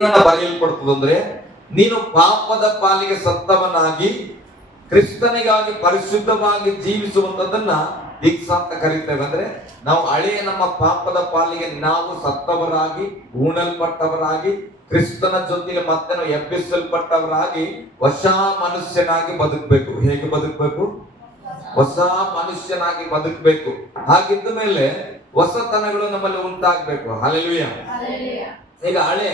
ಬರೆಯಲ್ಪಡ್ತದಂದ್ರೆ ನೀನು ಪಾಪದ ಪಾಲಿಗೆ ಸತ್ತವನಾಗಿ ಕ್ರಿಸ್ತನಿಗಾಗಿ ಪರಿಶುದ್ಧವಾಗಿ ಜೀವಿಸುವಂತದನ್ನ ದೀಕ್ಷಾ ಅಂತ ಕರೀತೇವೆ. ಅಂದ್ರೆ ನಾವು ಹಳೆಯ ನಮ್ಮ ಪಾಪದ ಪಾಲಿಗೆ ನಾವು ಸತ್ತವರಾಗಿ ಉಣಲ್ಪಟ್ಟವರಾಗಿ ಕ್ರಿಸ್ತನ ಜೊತೆಗೆ ಮತ್ತೆ ನಾವು ಎಬ್ಬಿಸಲ್ಪಟ್ಟವರಾಗಿ ಹೊಸ ಮನುಷ್ಯನಾಗಿ ಬದುಕಬೇಕು. ಹೇಗೆ ಬದುಕಬೇಕು? ಹೊಸ ಮನುಷ್ಯನಾಗಿ ಬದುಕಬೇಕು. ಹಾಗಿದ್ದ ಮೇಲೆ ಹೊಸತನಗಳು ನಮ್ಮಲ್ಲಿ ಉಂಟಾಗ್ಬೇಕು. ಹಲ್ಲೆಲೂಯ. ಈಗ ಹಳೆ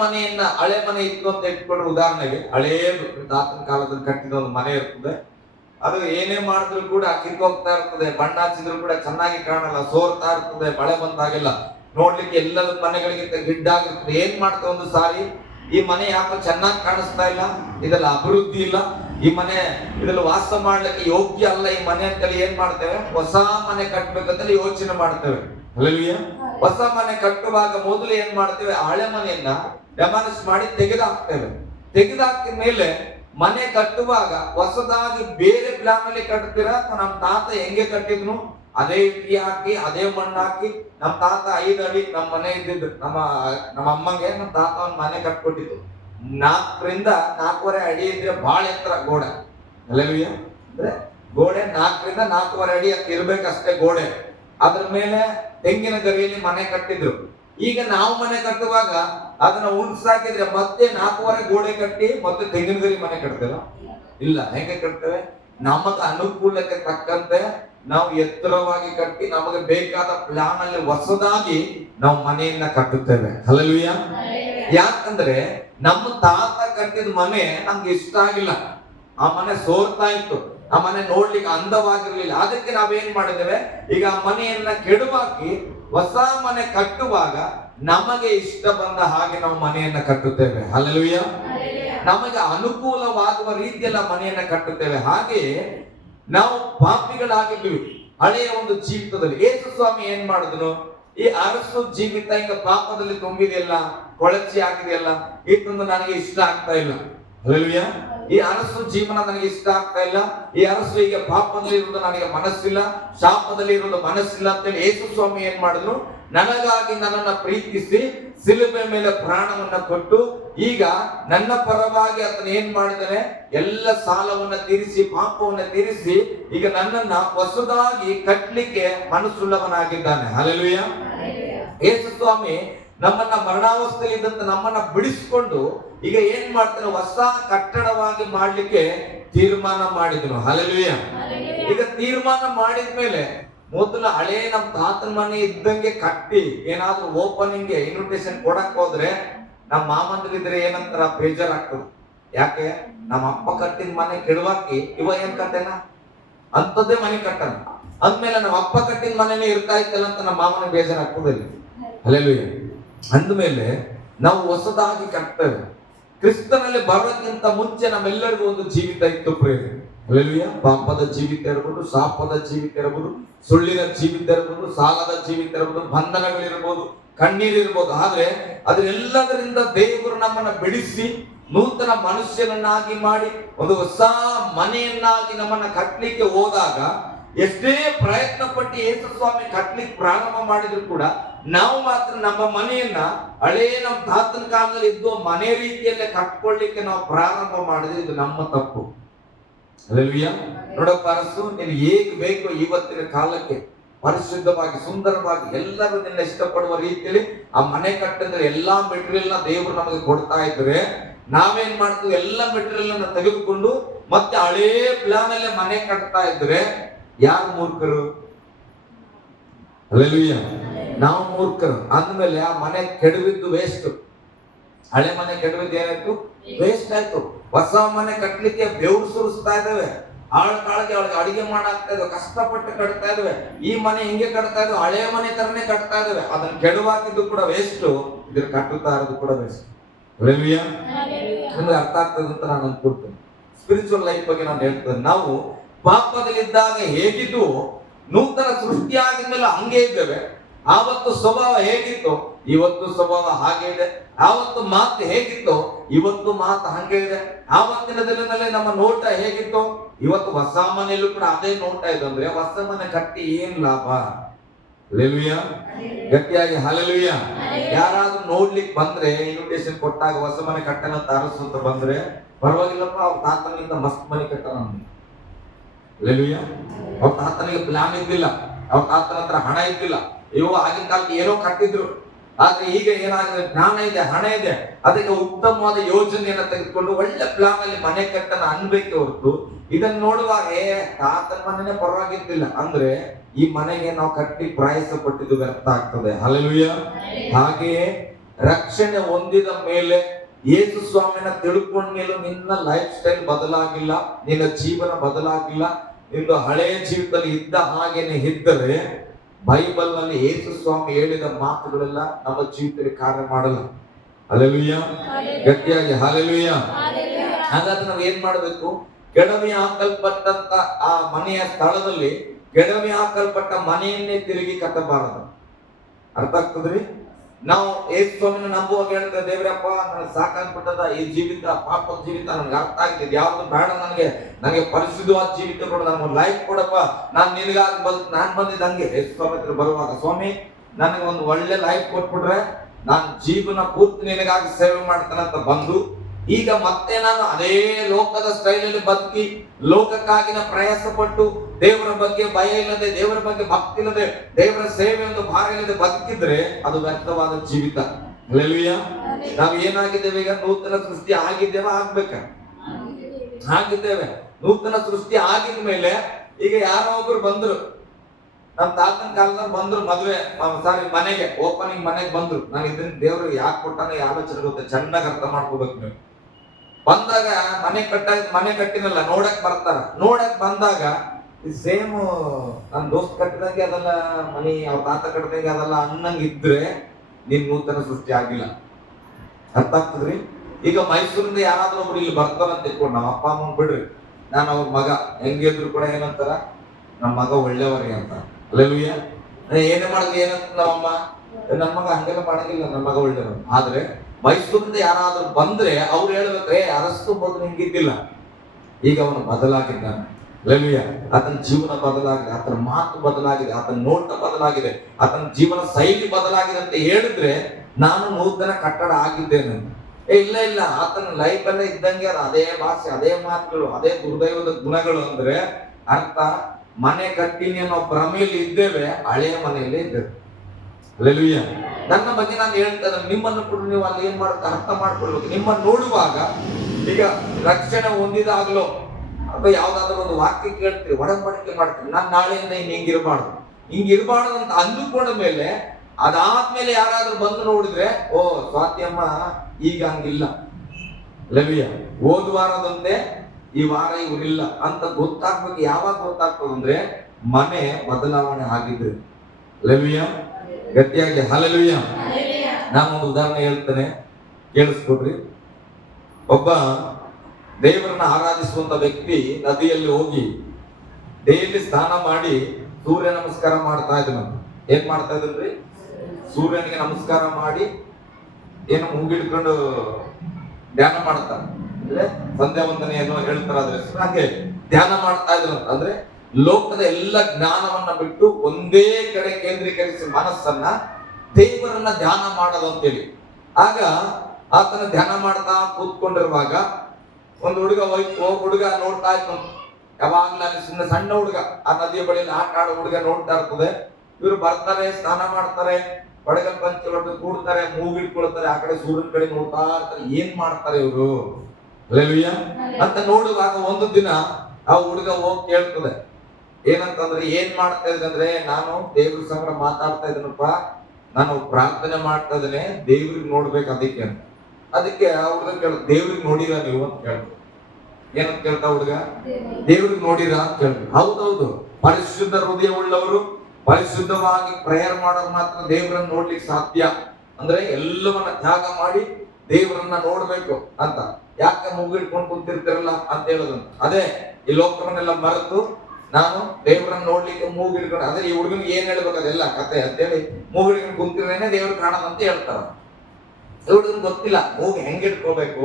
ಮನೆ ಇತ್ತು ಅಂತ ಇಟ್ಕೊಂಡ್ರೆ, ಉದಾಹರಣೆಗೆ ಹಳೇದು ತಾತನ ಕಾಲದಲ್ಲಿ ಕಟ್ಟಿದ ಒಂದು ಮನೆ ಇರ್ತದೆ. ಅದು ಏನೇ ಮಾಡಿದ್ರು ಕೂಡ ಕಿತ್ತೋಗ್ತಾ ಇರ್ತದೆ, ಬಣ್ಣ ಹಚ್ಚಿದ್ರು ಕೂಡ ಚೆನ್ನಾಗಿ ಕಾಣಲ್ಲ, ಸೋರ್ತಾ ಇರ್ತದೆ. ಮಳೆ ಬಂದಾಗೆಲ್ಲ ನೋಡ್ಲಿಕ್ಕೆ ಎಲ್ಲದ ಮನೆಗಳಿಗಿಂತ ಗಿಡ್ಡಾಗಿರ್ತದೆ. ಏನ್ ಮಾಡ್ತೇವೆ ಒಂದು ಸಾರಿ, ಈ ಮನೆ ಯಾಕೋ ಚೆನ್ನಾಗಿ ಕಾಣಿಸ್ತಾ ಇಲ್ಲ, ಇದೆಲ್ಲ ಅಭಿವೃದ್ಧಿ ಇಲ್ಲ, ಈ ಮನೆ ಇದ್ರಲ್ಲಿ ವಾಸ ಮಾಡ್ಲಿಕ್ಕೆ ಯೋಗ್ಯ ಅಲ್ಲ ಈ ಮನೆ ಅಂತೇಳಿ ಏನ್ ಮಾಡ್ತೇವೆ, ಹೊಸ ಮನೆ ಕಟ್ಬೇಕಂತೇಳಿ ಯೋಚನೆ ಮಾಡ್ತೇವೆ. ಹಲ್ಲೆಲೂಯ. ಹೊಸ ಮನೆ ಕಟ್ಟುವಾಗ ಮೊದಲು ಏನ್ ಮಾಡ್ತೇವೆ, ಹಳೆ ಮನೆಯನ್ನ ಡೆಮಾಲಿಷ್ ಮಾಡಿ ತೆಗೆದಾಕ್ತೇವೆ. ತೆಗೆದಾಕಿದ ಮೇಲೆ ಮನೆ ಕಟ್ಟುವಾಗ ಹೊಸದಾಗಿ ಬೇರೆ ಪ್ಲಾನ್ ಅಲ್ಲಿ ಕಟ್ತೀರಾ, ನಮ್ಮ ತಾತ ಹೆಂಗೆ ಕಟ್ಟಿದ್ನು ಅದೇ ಇಟ್ಟಿ ಹಾಕಿ ಅದೇ ಮಣ್ಣು ಹಾಕಿ. ನಮ್ಮ ತಾತ 5 ಅಡಿ ನಮ್ಮ ಮನೆ ಇದ್ದಿದ್ದು, ನಮ್ಮ ಅಮ್ಮಂಗೆ ನಮ್ಮ ತಾತ ಒಂದು ಮನೆ ಕಟ್ಕೊಟ್ಟಿದ್ದು. 4 ರಿಂದ 4.5 ಅಡಿ ಇದ್ರೆ ಬಹಳ ಎತ್ತರ ಗೋಡೆ. ಹಲ್ಲೆಲೂಯ. ಅಂದ್ರೆ ಗೋಡೆ 4 ರಿಂದ 4.5 ಅಡಿ ಇರ್ಬೇಕಷ್ಟೇ ಗೋಡೆ. ಅದ್ರ ಮೇಲೆ ತೆಂಗಿನ ಗರಿಯಲ್ಲಿ ಮನೆ ಕಟ್ಟಿದ್ರು. ಈಗ ನಾವು ಮನೆ ಕಟ್ಟುವಾಗ ಅದನ್ನ ಉಣ್ಸಾಕಿದ್ರೆ ಮತ್ತೆ 4.5 ಗೋಡೆ ಕಟ್ಟಿ ಮತ್ತೆ ತೆಂಗಿನ ಗರಿ ಮನೆ ಕಟ್ತೇವೆ? ಇಲ್ಲ. ಹೆಂಗೆ ಕಟ್ತೇವೆ? ನಮಗ ಅನುಕೂಲಕ್ಕೆ ತಕ್ಕಂತೆ ನಾವು ಎತ್ತರವಾಗಿ ಕಟ್ಟಿ ನಮಗೆ ಬೇಕಾದ ಪ್ಲಾನ್ ಅಲ್ಲಿ ಹೊಸದಾಗಿ ನಾವು ಮನೆಯನ್ನ ಕಟ್ಟುತ್ತೇವೆ. ಹಲ್ಲೆಲೂಯ. ಯಾಕಂದ್ರೆ ನಮ್ಮ ತಾತ ಕಟ್ಟಿದ ಮನೆ ನಮ್ಗೆ ಇಷ್ಟ ಆಗಿಲ್ಲ. ಆ ಮನೆ ಸೋರ್ತಾ ಇತ್ತು, ಆ ಮನೆ ನೋಡ್ಲಿಕ್ಕೆ ಅಂದವಾಗಿರ್ಲಿಲ್ಲ. ಅದಕ್ಕೆ ನಾವೇನ್ ಮಾಡಿದ್ದೇವೆ, ಈಗ ಆ ಮನೆಯನ್ನ ಕೆಡವಾಕಿ ಹೊಸ ಮನೆ ಕಟ್ಟುವಾಗ ನಮಗೆ ಇಷ್ಟ ಬಂದ ಹಾಗೆ ನಾವು ಮನೆಯನ್ನ ಕಟ್ಟುತ್ತೇವೆ. ಹಲ್ಲೆಲೂಯ. ನಮಗೆ ಅನುಕೂಲವಾಗುವ ರೀತಿಯಲ್ಲ ಮನೆಯನ್ನ ಕಟ್ಟುತ್ತೇವೆ. ಹಾಗೆಯೇ ನಾವು ಪಾಪಿಗಳಾಗಿದ್ವಿ ಹಳೆಯ ಒಂದು ಜೀವಿತದಲ್ಲಿ. ಯೇಸು ಸ್ವಾಮಿ ಏನ್ ಮಾಡಿದ್ನು, ಈ ಅರಸು ಜೀವಿತ ಈಗ ಪಾಪದಲ್ಲಿ ತುಂಬಿದೆಯಲ್ಲ, ಕೊಳಚಿ ಆಗಿದೆಯಲ್ಲ, ಇದೊಂದು ನನಗೆ ಇಷ್ಟ ಆಗ್ತಾ ಇಲ್ಲ. ಹಲ್ಲೆಲೂಯ. ಈ ಅರಸು ಜೀವನ ನನಗೆ ಇಷ್ಟ ಆಗ್ತಾ ಇಲ್ಲ, ಈ ಅರಸು ಈಗ ಪಾಪದಲ್ಲಿ ಇರುವುದು ನನಗೆ ಮನಸ್ಸಿಲ್ಲ, ಶಾಪದಲ್ಲಿ ಇರುವುದು ಮನಸ್ಸಿಲ್ಲ ಅಂತೇಳಿ ಯೇಸು ಸ್ವಾಮಿ ಏನ್ ಮಾಡಿದ್ರು, ನನಗಾಗಿ ನನ್ನನ್ನ ಪ್ರೀತಿಸಿ ಸಿಲುಬೆ ಮೇಲೆ ಪ್ರಾಣವನ್ನ ಕೊಟ್ಟು ಈಗ ನನ್ನ ಪರವಾಗಿ ಆತನ ಏನ್ ಮಾಡಿದಾನೆ, ಎಲ್ಲ ಸಾಲವನ್ನ ತೀರಿಸಿ ಪಾಪವನ್ನ ತೀರಿಸಿ ಈಗ ನನ್ನನ್ನ ಹೊಸದಾಗಿ ಕಟ್ಟಲಿಕ್ಕೆ ಮನಸ್ಸುಳ್ಳವನಾಗಿದ್ದಾನೆ. ಹಲ್ಲೆಲೂಯ. ಯೇಸು ಸ್ವಾಮಿ ನಮ್ಮನ್ನ ಮರಣಾವಸ್ಥೆಯಲ್ಲಿ ಇದ್ದಂತ ನಮ್ಮನ್ನ ಬಿಡಿಸಿಕೊಂಡು ಈಗ ಏನ್ ಮಾಡ್ತಾನೆ, ಹೊಸ ಕಟ್ಟಡವಾಗಿ ಮಾಡ್ಲಿಕ್ಕೆ ತೀರ್ಮಾನ ಮಾಡಿದನು. ಹಲ್ಲೆಲೂಯ. ಈಗ ತೀರ್ಮಾನ ಮಾಡಿದ್ಮೇಲೆ ಮೊದಲು ಹಳೇ ನಮ್ಮ ತಾತನ ಮನೆ ಇದ್ದಂಗೆ ಕಟ್ಟಿ ಏನಾದ್ರೂ ಓಪನಿಂಗ್ ಇನ್ವಿಟೇಷನ್ ಕೊಡಕ್ ಹೋದ್ರೆ ನಮ್ಮ ಮಾಮಂದ್ರಿದ್ರೆ ಏನಂತಾರ, ಬೇಜಾರಾಗ್ತದೆ. ಯಾಕೆ, ನಮ್ಮ ಅಪ್ಪ ಕಟ್ಟಿದ ಮನೆ ಕೆಡವಾಕಿ ಇವ ಏನ್ ಕಟ್ಟೆನ ಅಂತದ್ದೇ ಮನೆ ಕಟ್ಟಣ ಅಂದ್ಮೇಲೆ ನಮ್ಮ ಅಪ್ಪ ಕಟ್ಟಿದ ಮನೆನೇ ಇರ್ತಾ ಇತ್ತಲ್ಲ ಅಂತ ನಮ್ಮ ಮಾಮನಿಗೆ ಬೇಜಾರಾಗ್ತದೆ. ಹಲ್ಲೆಲೂಯ. ಅಂದ್ಮೇಲೆ ನಾವು ಹೊಸದಾಗಿ ಕಟ್ತೇವೆ. ಕ್ರಿಸ್ತನಲ್ಲಿ ಬರೋಕ್ಕಿಂತ ಮುಂಚೆ ನಮ್ಮೆಲ್ಲರಿಗೂ ಒಂದು ಜೀವಿತ ಇತ್ತು ಪ್ರೇರೆ. ಹಲ್ಲೆಲೂಯ. ಪಾಪದ ಜೀವಿತ ಇರಬಹುದು, ಶಾಪದ ಜೀವಿತ ಇರಬಹುದು, ಸುಳ್ಳಿನ ಜೀವಿತ ಇರಬಹುದು, ಸಾಲದ ಜೀವಿತ ಇರಬಹುದು, ಬಂಧನಗಳಿರ್ಬೋದು, ಕಣ್ಣೀರಿರ್ಬೋದು. ಆದ್ರೆ ಅದರೆಲ್ಲದರಿಂದ ದೇವರು ನಮ್ಮನ್ನ ಬಿಡಿಸಿ ನೂತನ ಮನುಷ್ಯನನ್ನಾಗಿ ಮಾಡಿ ಒಂದು ಹೊಸ ಮನೆಯನ್ನಾಗಿ ನಮ್ಮನ್ನ ಕಟ್ಟಲಿಕ್ಕೆ ಹೋದಾಗ, ಎಷ್ಟೇ ಪ್ರಯತ್ನ ಪಟ್ಟು ಯೇಸು ಸ್ವಾಮಿ ಕಟ್ಲಿಕ್ಕೆ ಪ್ರಾರಂಭ ಮಾಡಿದ್ರು ಕೂಡ ನಾವು ಮಾತ್ರ ನಮ್ಮ ಮನೆಯನ್ನ ಹಳೇ ನಮ್ಮ ತಾತನ ಕಾಲದಲ್ಲಿ ಇದ್ದು ಮನೆ ರೀತಿಯಲ್ಲೇ ಕಟ್ಕೊಳ್ಳಿಕ್ಕೆ ನಾವು ಪ್ರಾರಂಭ ಮಾಡಿದ್ರೆ ಇದು ನಮ್ಮ ತಪ್ಪು. ಹಲ್ಲೆಲೂಯ. ನೋಡಪ್ಪ ಅರಸು, ನೀನು ಹೇಗೆ ಬೇಕು ಇವತ್ತಿನ ಕಾಲಕ್ಕೆ ಪರಿಶುದ್ಧವಾಗಿ ಸುಂದರವಾಗಿ ಎಲ್ಲರೂ ನಿನ್ನ ಇಷ್ಟಪಡುವ ರೀತಿಯಲ್ಲಿ ಆ ಮನೆ ಕಟ್ಟಿದ್ರೆ ಎಲ್ಲಾ ಮೆಟೀರಿಯಲ್ ದೇವರು ನಮಗೆ ಕೊಡ್ತಾ ಇದ್ರೆ ನಾವೇನ್ ಮಾಡ್ತೀವಿ, ಎಲ್ಲ ಮೆಟೀರಿಯಲ್ ಅನ್ನ ತೆಗೆದುಕೊಂಡು ಮತ್ತೆ ಹಳೇ ಪ್ಲಾನ್ ಅಲ್ಲೇ ಮನೆ ಕಟ್ತಾ ಇದ್ರೆ ಯಾರು ಮೂರ್ಖರು? ಹಲ್ಲೆಲೂಯ. ನಾವು ಮೂರ್ಖರು. ಅಂದ್ಮೇಲೆ ಆ ಮನೆ ಕೆಡವಿದ್ದು ವೇಸ್ಟ್. ಹಳೆ ಮನೆ ಕೆಡವಿದ್ದು ಏನಾಯ್ತು? ವೇಸ್ಟ್ ಆಯ್ತು. ಹೊಸ ಮನೆ ಕಟ್ಲಿಕ್ಕೆ ಬೆವರು ಸುರಿಸ್ತಾ ಇದ್ದೇವೆ, ಕಾಳಿಗೆ ಅವಳಿಗೆ ಅಡಿಗೆ ಮಾಡಾಕ್ತಾ ಇದ್ದೇವೆ, ಕಷ್ಟಪಟ್ಟು ಕಟ್ತಾ ಇದ್ದೇವೆ. ಈ ಮನೆ ಹಿಂಗೆ ಕಟ್ತಾ ಇದ್ದೇವೆ, ಹಳೆ ಮನೆ ತರನೇ ಕಟ್ತಾ ಇದ್ದೇವೆ. ಅದನ್ನ ಕೆಡವಾಕಿದ್ದು ಕೂಡ ವೇಸ್ಟ್, ಇದ್ರ ಕಟ್ಟುತ್ತಾ ಇರೋದು ಕೂಡ ವೇಸ್ಟ್. ಹಲ್ಲೆಲೂಯ. ನಿಮ್ಗೆ ಅರ್ಥ ಆಗ್ತದೆ ಅಂತ ನಾನು ಅನ್ಕೊಡ್ತೇನೆ. ಸ್ಪಿರಿಚುವಲ್ ಲೈಫ್ ಬಗ್ಗೆ ನಾನು ಹೇಳ್ತೇನೆ. ನಾವು ಪಾಪದಲ್ಲಿದ್ದಾಗ ಹೇಗಿದ್ದು ನೂತನ ಸೃಷ್ಟಿಯಾಗಿದ್ಮೇಲೆ ಹಂಗೆ ಇದ್ದೇವೆ. ಆವತ್ತು ಸ್ವಭಾವ ಹೇಗಿತ್ತು ಇವತ್ತು ಸ್ವಭಾವ ಹಾಗೆ ಇದೆ. ಆವತ್ತು ಮಾತು ಹೇಗಿತ್ತು ಇವತ್ತು ಮಾತು ಹಾಗೆ ಇದೆ. ಆವತ್ತಿನ ದಿನದಲ್ಲಿ ನಮ್ಮ ನೋಟ ಹೇಗಿತ್ತು ಇವತ್ತು ಹೊಸ ಮನೆಯಲ್ಲೂ ಕೂಡ ಅದೇ ನೋಟ ಇದೆ. ಅಂದ್ರೆ ಹೊಸ ಮನೆ ಕಟ್ಟಿ ಏನ್ ಲಾಭ? ಹಲ್ಲೆಲೂಯ. ಗಟ್ಟಿಯಾಗಿ ಹಲ್ಲೆಲೂಯ. ಯಾರಾದ್ರೂ ನೋಡ್ಲಿಕ್ಕೆ ಬಂದ್ರೆ, ಇನ್ವಿಟೇಷನ್ ಕೊಟ್ಟಾಗ ಹೊಸ ಮನೆ ಕಟ್ಟಣ ಅಂತ ಅರಸು ಬಂದ್ರೆ, ಪರವಾಗಿಲ್ಲಪ್ಪ ಅವ್ರ ತಾತನಿಂದ ಮಸ್ತ್ ಮನೆ ಕಟ್ಟಣ. ಹಲ್ಲೆಲೂಯ. ಅವ್ರ ತಾತನಿಗೆ ಪ್ಲಾನ್ ಇದ್ದಿಲ್ಲ, ಅವ್ರ ತಾತನ ಹತ್ರ ಹಣ ಇದ್ದಿಲ್ಲ. ಆಗಿನ ಕಾಲಕ್ಕೆ ಏನೋ ಕಟ್ಟಿದ್ರು. ಆದ್ರೆ ಈಗ ಏನಾಗಿದೆ, ಜ್ಞಾನ ಇದೆ, ಹಣ ಇದೆ, ಅದಕ್ಕೆ ಉತ್ತಮವಾದ ಯೋಜನೆಯನ್ನ ತೆಗೆದುಕೊಂಡು ಒಳ್ಳೆ ಪ್ಲಾನ್ ಅಲ್ಲಿ ಮನೆ ಕಟ್ಟಣ ಅನ್ಬೇಕೆ ಹೊರತು, ಇದನ್ನ ನೋಡುವಾಗ ತಾತನ ಮನೆನೇ ಪರವಾಗಿದ್ದಿಲ್ಲ ಅಂದ್ರೆ ಈ ಮನೆಗೆ ನಾವು ಕಟ್ಟಿ ಪ್ರಯಾಸ ಪಟ್ಟಿದ್ದು ವ್ಯರ್ಥ ಆಗ್ತದೆ. ಹಲ್ಲೆಲೂಯ. ಹಾಗೆಯೇ ರಕ್ಷಣೆ ಹೊಂದಿದ ಮೇಲೆ, ಯೇಸು ಸ್ವಾಮಿನ ತಿಳ್ಕೊಂಡ ಮೇಲೂ ನಿನ್ನ ಲೈಫ್ ಸ್ಟೈಲ್ ಬದಲಾಗಿಲ್ಲ, ನಿನ್ನ ಜೀವನ ಬದಲಾಗಿಲ್ಲ, ನಿನ್ನ ಹಳೆಯ ಜೀವಿತದಲ್ಲಿ ಇದ್ದ ಹಾಗೇನೆ ಇದ್ದರೆ ಬೈಬಲ್ ನಲ್ಲಿ ಯೇಸು ಸ್ವಾಮಿ ಹೇಳಿದ ಮಾತುಗಳೆಲ್ಲ ನಮ್ಮ ಜೀವಿತದಲ್ಲಿ ಕಾರ್ಯ ಮಾಡಲ್ಲ. ಹಲ್ಲೆಲೂಯ. ಗಟ್ಟಿಯಾಗಿ ಹಲ್ಲೆಲೂಯ. ಹಾಗಾದ್ರೆ ನಾವು ಏನ್ ಮಾಡ್ಬೇಕು? ಕೆಡವಿ ಹಾಕಲ್ಪಟ್ಟಂತ ಆ ಮನೆಯ ಸ್ಥಳದಲ್ಲಿ ಕೆಡವಿ ಹಾಕಲ್ಪಟ್ಟ ಮನೆಯನ್ನೇ ತಿರುಗಿ ಕಟ್ಟಬಾರದು. ಅರ್ಥ ಆಗ್ತದ್ರಿ? ನಾವು ಯೇಸು ಸ್ವಾಮಿನ ನಂಬುವಾಗ ಹೇಳ್ತಾರೆ, ದೇವರಪ್ಪ ನನಗೆ ಸಾಕಾಗ್ಬಿಟ್ಟದ ಈ ಜೀವಿತ, ಪಾಪದ ಜೀವಿತ ನನಗೆ ಅರ್ಥ ಆಗಿದೆ, ಯಾವ್ದು ಬೇಡ ನನಗೆ ಪರಿಶುದ್ಧವಾದ ಜೀವಿತ ಕೊಡ, ನನಗೆ ಲೈಫ್ ಕೊಡಪ್ಪ, ನಾನು ನಿನಗಾಗಿ ನಾನು ಬಂದಿದ್ದಂಗೆ ಯೇಸು ಸ್ವಾಮಿ ಹತ್ರ ಬರುವಾಗ, ಸ್ವಾಮಿ ನನಗೆ ಒಂದು ಒಳ್ಳೆ ಲೈಫ್ ಕೊಟ್ಬಿಟ್ರೆ ನಾನು ಜೀವನ ಪೂರ್ತಿ ನಿನಗಾಗಿ ಸೇವೆ ಮಾಡ್ತಾನಂತ ಬಂದು, ಈಗ ಮತ್ತೆ ನಾನು ಅದೇ ಲೋಕದ ಸ್ಟೈಲಲ್ಲಿ ಬದುಕಿ ಲೋಕಕ್ಕಾಗಿನ ಪ್ರಯಾಸ ಪಟ್ಟು ದೇವರ ಬಗ್ಗೆ ಭಯ ಇಲ್ಲದೆ, ದೇವರ ಬಗ್ಗೆ ಭಕ್ತಿ ಇಲ್ಲದೆ, ದೇವರ ಸೇವೆ ಒಂದು ಭಾರ ಇಲ್ಲದೆ ಬದುಕಿದ್ರೆ ಅದು ವ್ಯರ್ಥವಾದ ಜೀವಿತ. ಹಲ್ಲೆಲೂಯ. ನಾವು ಏನಾಗಿದ್ದೇವೆ ಈಗ? ನೂತನ ಸೃಷ್ಟಿ ಆಗಿದ್ದೇವೆ, ಆಗಿದ್ದೇವೆ. ನೂತನ ಸೃಷ್ಟಿ ಆಗಿದ ಮೇಲೆ ಈಗ ಯಾರೋ ಒಬ್ರು ಬಂದ್ರು, ನಮ್ ತಾತನ ಕಾಲದಲ್ಲಿ ಬಂದ್ರು, ಮನೆಗೆ ಓಪನಿಂಗ್ ಮನೆಗೆ ಬಂದ್ರು. ನಾನು ಇದನ್ನ ದೇವ್ರು ಯಾಕೆ ಕೊಟ್ಟಾನ ಆಲೋಚನೆ ಗೊತ್ತೆ, ಚೆನ್ನಾಗಿ ಅರ್ಥ ಮಾಡ್ಕೋಬೇಕು ನೀವು. ಬಂದಾಗ ಮನೆ ಕಟ್ಟಿನಲ್ಲ, ನೋಡಕ್ ಬರ್ತಾರ. ನೋಡಕ್ ಬಂದಾಗ ಸೇಮ್ ನನ್ನ ದೋಸ್ತ್ ಕಟ್ಟಿದಂಗೆ ಅದೆಲ್ಲ, ಮನಿ ಅವ್ರ ತಾತ ಕಟ್ಟಿದಂಗೆ ಅದೆಲ್ಲ ಅನ್ನಂಗ್ ಇದ್ರೆ ನಿನ್ ನೂತನ ಸೃಷ್ಟಿ ಆಗಿಲ್ಲ. ಅರ್ಥ ಆಗ್ತದ್ರಿ? ಈಗ ಮೈಸೂರಿಂದ ಯಾರಾದ್ರೂ ಒಬ್ರು ಇಲ್ಲಿ ಬರ್ತಾರಂತ ತಿಳ್ಕೊಂಡು, ನಮ್ಮ ಅಪ್ಪ ಅಮ್ಮನ್ ಬಿಡ್ರಿ, ನಾನು ಅವ್ರ ಮಗ, ಹೆಂಗಿದ್ರು ಕೂಡ ಏನಂತಾರ, ನಮ್ಮ ಮಗ ಒಳ್ಳೆಯವರೇ ಅಂತ. ಹಲ್ಲೆಲೂಯ. ಏನೇ ಮಾಡಿದ್ವಿ ಏನಂತ ನಮ್ಮಮ್ಮ, ನನ್ನ ಮಗ ಹಂಗೆಲ್ಲ ಮಾಡಂಗಿಲ್ಲ, ನನ್ನ ಮಗ ಒಳ್ಳೆಯವರು. ಆದ್ರೆ ಮೈಸೂರಿಂದ ಯಾರಾದ್ರೂ ಬಂದ್ರೆ ಅವ್ರು ಹೇಳ್ಬೇಕ್ರೆ, ಅರಸು ಮೊದಲು ಹಿಂಗಿದ್ದಿಲ್ಲ, ಈಗ ಅವನು ಬದಲಾಗಿದ್ದಾನೆ. ಹಲ್ಲೆಲೂಯ. ಆತನ ಜೀವನ ಬದಲಾಗಿದೆ, ಆತನ ಮಾತು ಬದಲಾಗಿದೆ, ಆತನ ನೋಟ ಬದಲಾಗಿದೆ, ಆತನ ಜೀವನ ಶೈಲಿ ಬದಲಾಗಿದೆ ಅಂತ ಹೇಳಿದ್ರೆ ನಾನು ನೂತನ ಕಟ್ಟಡ ಆಗಿದ್ದೇನೆ. ಇಲ್ಲ, ಆತನ ಲೈಫ್ ಅಲ್ಲೇ ಇದ್ದಂಗೆ ಅದೇ ಭಾಷೆ, ಅದೇ ಮಾತುಗಳು, ಅದೇ ದುರ್ದೈವದ ಗುಣಗಳು. ಅಂದ್ರೆ ಅರ್ಥ, ಮನೆ ಕಟ್ಟಿನಿ ಅನ್ನೋ ಭ್ರಮೆಯಲ್ಲಿ ಇದ್ದೇವೆ, ಹಳೆಯ ಮನೆಯಲ್ಲೇ ಇದ್ದೇವೆ. ಹಲ್ಲೆಲೂಯ. ನನ್ನ ಬಗ್ಗೆ ನಾನು ಹೇಳ್ತೇನೆ, ನಿಮ್ಮನ್ನು ಕೂಡ ನೀವು ಅಲ್ಲಿ ಏನ್ ಮಾಡುತ್ತೆ ಅರ್ಥ ಮಾಡ್ಕೊಳ್ಬೇಕು. ನಿಮ್ಮನ್ನು ನೋಡುವಾಗ, ಈಗ ರಕ್ಷಣೆ ಹೊಂದಿದಾಗ್ಲೋ ಅಥವಾ ಯಾವ್ದಾದ್ರು ಒಂದು ವಾಕ್ಯ ಕೇಳ್ತೀರಿ, ಒಡಂಬಡಿಕೆ ಮಾಡ್ತೀರಿ, ನಾನು ನಾಳೆಯಿಂದ ಹಿಂಗಿರ್ಬಾರ್ದು ಅಂತ ಅಂದುಕೊಂಡ ಮೇಲೆ, ಅದಾದ್ಮೇಲೆ ಯಾರಾದ್ರೂ ಬಂದು ನೋಡಿದ್ರೆ, ಓ ಸ್ವಾತ್ಯಮ್ಮ ಈಗ ಹಂಗಿಲ್ಲ, ಹಲ್ಲೆಲೂಯ, ಹೋದ ವಾರದಂತೆ ಈ ವಾರ ಇವರಿಲ್ಲ ಅಂತ ಗೊತ್ತಾಗ್ಬೇಕು. ಯಾವಾಗ ಗೊತ್ತಾಗ್ತದೆ ಅಂದ್ರೆ ಮನೆ ಬದಲಾವಣೆ ಆಗಿದ್ರೆ. ಹಲ್ಲೆಲೂಯ. ಗಟ್ಟಿಯಾಗಿ ಹಲ್ಲೆಲೂಯ. ನಾನೊಂದು ಉದಾಹರಣೆ ಹೇಳ್ತೇನೆ, ಕೇಳಿಸ್ಕೊಡ್ರಿ. ಒಬ್ಬ ದೇವರನ್ನ ಆರಾಧಿಸುವಂತ ವ್ಯಕ್ತಿ ನದಿಯಲ್ಲಿ ಹೋಗಿ ಡೈಲಿ ಸ್ನಾನ ಮಾಡಿ ಸೂರ್ಯ ನಮಸ್ಕಾರ ಮಾಡ್ತಾ ಇದ್ನಂತ. ಏನ್ ಮಾಡ್ತಾ ಇದ್ರಿ? ಸೂರ್ಯನಿಗೆ ನಮಸ್ಕಾರ ಮಾಡಿ ಏನೋ ಮೂಗಿಡ್ಕೊಂಡು ಧ್ಯಾನ ಮಾಡ್ತಾನೆ, ಅಂದ್ರೆ ಸಂಧ್ಯಾ ವಂದನೆ ಏನೋ ಹೇಳ್ತಾರ, ಅದ್ರ ಹಾಗೆ ಧ್ಯಾನ ಮಾಡ್ತಾ ಇದ್ರು. ಅಂದ್ರೆ ಲೋಕದ ಎಲ್ಲ ಜ್ಞಾನವನ್ನ ಬಿಟ್ಟು ಒಂದೇ ಕಡೆ ಕೇಂದ್ರೀಕರಿಸಿ ಮನಸ್ಸನ್ನ ದೇವರನ್ನ ಧ್ಯಾನ ಮಾಡೋದು ಅಂತೇಳಿ. ಆಗ ಆತನ ಧ್ಯಾನ ಮಾಡ್ತಾ ಕೂತ್ಕೊಂಡಿರುವಾಗ ಒಂದು ಹುಡುಗ ನೋಡ್ತಾ ಇತ್ತು. ಯಾವಾಗ್ಲೂ ಸುಮ್ಮನೆ ಸಣ್ಣ ಹುಡುಗ ಆ ನದಿಯ ಬಳಿಯಲ್ಲಿ ಆಟ ಆಡೋ ಹುಡುಗ ನೋಡ್ತಾ ಇರ್ತದೆ. ಇವ್ರು ಬರ್ತಾರೆ, ಸ್ನಾನ ಮಾಡ್ತಾರೆ, ಬಡಗಲ್ ಪಂಚ ಕೂಡ್ತಾರೆ, ಮೂಗಿಡ್ಕೊಳ್ತಾರೆ, ಆ ಕಡೆ ಸೂರ್ಯನ ಕಡೆ ನೋಡ್ತಾ ಇರ್ತಾರೆ. ಏನ್ ಮಾಡ್ತಾರೆ ಇವರು? ಹಲ್ಲೆಲೂಯ ಅಂತ ನೋಡುವಾಗ ಒಂದು ದಿನ ಆ ಹುಡುಗ ಹೋಗಿ ಕೇಳ್ತದೆ, ಏನಂತಂದ್ರೆ ಏನ್ ಮಾಡ್ತಾ ಇದ್ರೆ, ನಾನು ದೇವ್ರ ಸಂಗಡ ಮಾತಾಡ್ತಾ ಇದ್ದೀನಪ್ಪ, ನಾನು ಪ್ರಾರ್ಥನೆ ಮಾಡ್ತಾ ಇದ್ದೇನೆ, ದೇವ್ರಿಗೆ ನೋಡ್ಬೇಕು ಅದಕ್ಕೆ ಆ ಹುಡುಗ ಕೇಳ, ದೇವ್ರಿಗೆ ನೋಡಿರ ನೀವು ಅಂತ ಕೇಳ್ತಾರೆ. ಏನಂತ ಕೇಳ್ತಾ ಹುಡುಗ? ದೇವ್ರಿಗೆ ನೋಡಿರ ಅಂತ ಕೇಳ್ತಾರೆ. ಹೌದೌದು, ಪರಿಶುದ್ಧ ಹೃದಯ ಉಳ್ಳವರು ಪರಿಶುದ್ಧವಾಗಿ ಪ್ರೇಯರ್ ಮಾಡೋರು ಮಾತ್ರ ದೇವರನ್ನ ನೋಡ್ಲಿಕ್ಕೆ ಸಾಧ್ಯ. ಅಂದ್ರೆ ಎಲ್ಲವನ್ನ ತ್ಯಾಗ ಮಾಡಿ ದೇವರನ್ನ ನೋಡ್ಬೇಕು ಅಂತ. ಯಾಕೆ ಮೂಗಿಡ್ಕೊಂಡು ಕುಂತಿರ್ತಿರಲ್ಲ ಅಂತ ಹೇಳೋದಂತ. ಅದೇ ಈ ಲೋಕವನ್ನೆಲ್ಲ ಮರೆತು ನಾನು ದೇವರನ್ನ ನೋಡ್ಲಿಕ್ಕೆ ಮೂಗಿಡ್ಕೊಂಡು, ಅದೇ ಈ ಹುಡುಗನಿಗೆ ಏನ್ ಹೇಳ್ಬೇಕು ಅದೆಲ್ಲ ಕತೆ ಅಂತೇಳಿ ಮೂಗಿಡ್ಕೊಂಡು ಕುಂತಿರೇನೆ ದೇವ್ರು ಕಾಣೋದಂತ ಹೇಳ್ತಾರ. ಹುಡುಗನ್ ಗೊತ್ತಿಲ್ಲ ಮೂಗು ಹೆಂಗ್ ಇಟ್ಕೋಬೇಕು,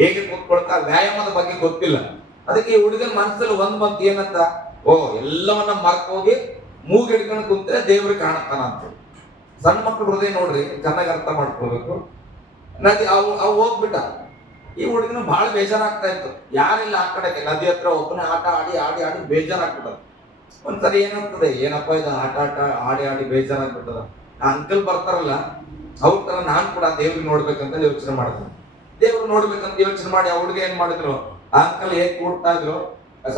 ಹೇಗೆ ಕೂತ್ಕೊಳ್ತಾ, ವ್ಯಾಯಾಮದ ಬಗ್ಗೆ ಗೊತ್ತಿಲ್ಲ. ಅದಕ್ಕೆ ಈ ಹುಡುಗನ ಮನಸ್ಸಲ್ಲಿ ಬಂತು ಏನಂತ, ಓ ಎಲ್ಲವನ್ನ ಮರ್ಕೋಗಿ ಮೂಗ್ ಹಿಡ್ಕೊಂಡು ಕುಂತ್ರೆ ದೇವ್ರಿಗೆ ಕಾಣತಾನ ಅಂತ. ಸಣ್ಣ ಮಕ್ಕಳು ಹೃದಯ ನೋಡ್ರಿ, ಚೆನ್ನಾಗಿ ಅರ್ಥ ಮಾಡ್ಕೋಬೇಕು. ನದಿ ಅವು ಹೋಗ್ಬಿಟ್ಟ. ಈ ಹುಡುಗನ ಬಹಳ ಬೇಜಾರಾಗ್ತಾ ಇತ್ತು, ಯಾರಿಲ್ಲ ಆ ಕಡೆಗೆ. ನದಿ ಹತ್ರ ಒಬ್ಬನೇ ಆಟ ಆಡಿ ಆಡಿ ಆಡಿ ಬೇಜಾರಾಗ್ಬಿಟ್ಟದ. ಒಂದ್ಸರಿ ಏನಾಗ್ತದೆ, ಏನಪ್ಪ ಇದು ಆಟ ಆಡಿ ಆಡಿ ಬೇಜಾರಾಗ್ಬಿಟ್ಟದ. ಆ ಅಂಕಲ್ ಬರ್ತಾರಲ್ಲ, ಅವ್ರ ತರ ನಾನ್ ಕೂಡ ದೇವ್ರಿಗೆ ನೋಡ್ಬೇಕಂತ ಯೋಚನೆ ಮಾಡಿದ್ರು. ದೇವ್ರು ನೋಡ್ಬೇಕಂತ ಯೋಚನೆ ಮಾಡಿ ಆ ಹುಡುಗ ಏನ್ ಮಾಡಿದ್ರು, ಆ ಅಂಕಲ್ ಹೇಗ್ ಕೂಡ್ತಾ ಇದ್ರು,